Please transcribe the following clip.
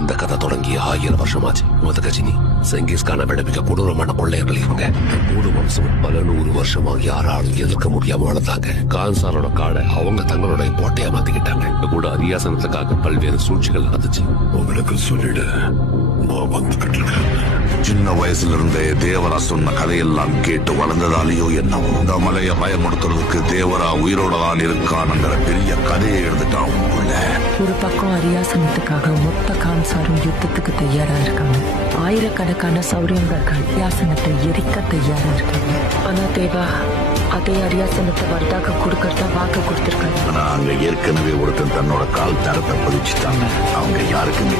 இந்த கதை தொடங்கி 1000 வருஷமாச்சு. கஜினி செங்கிஸ்கான விடுவிக்க கொடூரமான கொள்ளையர்கள் இவங்க. 3 வருஷம் பல 100 வருஷமா யாராலும் எதிர்க்க முடியாம வளர்ந்தாங்க. கான்சாரோட காடை அவங்க தங்களோட கோட்டையா மாத்திக்கிட்டாங்க. கூட அரியாசனத்துக்காக பல்வேறு சூழ்ச்சிகள் நடந்துச்சு. உங்களுக்கு சொல்லிடு, நான் வந்துகிட்டு இருக்கேன். சின்ன வயசுல இருந்தே தேவரா சொன்ன கதையெல்லாம் கேட்டு வளர்ந்ததாலேயோ என்னவோ இந்த மலைய பயமுறுத்துறதுக்கு தேவரா உயிரோட தான் இருக்கான்ங்கிற பெரிய கதையை எழுதிட்டான். ஒரு பக்கம் அரியாசனத்துக்காக மொத்த கான்சாரும் யுத்தத்துக்கு தயாரா இருக்காங்க. ஆயிரக்கணக்கான சௌரியங்கர்கள் அரியாசனத்தை எரிக்க தயாரா இருக்காங்க. ஆனா தேவா அதே அரியாசனத்தை வர்தாக கொடுக்கறதா வாக்கு கொடுத்திருக்காங்க. ஆனா அங்க ஏற்கனவே ஒருத்தன் தன்னோட கால் தரத்தை பதிச்சுட்டாங்க. அவங்க யாருக்குமே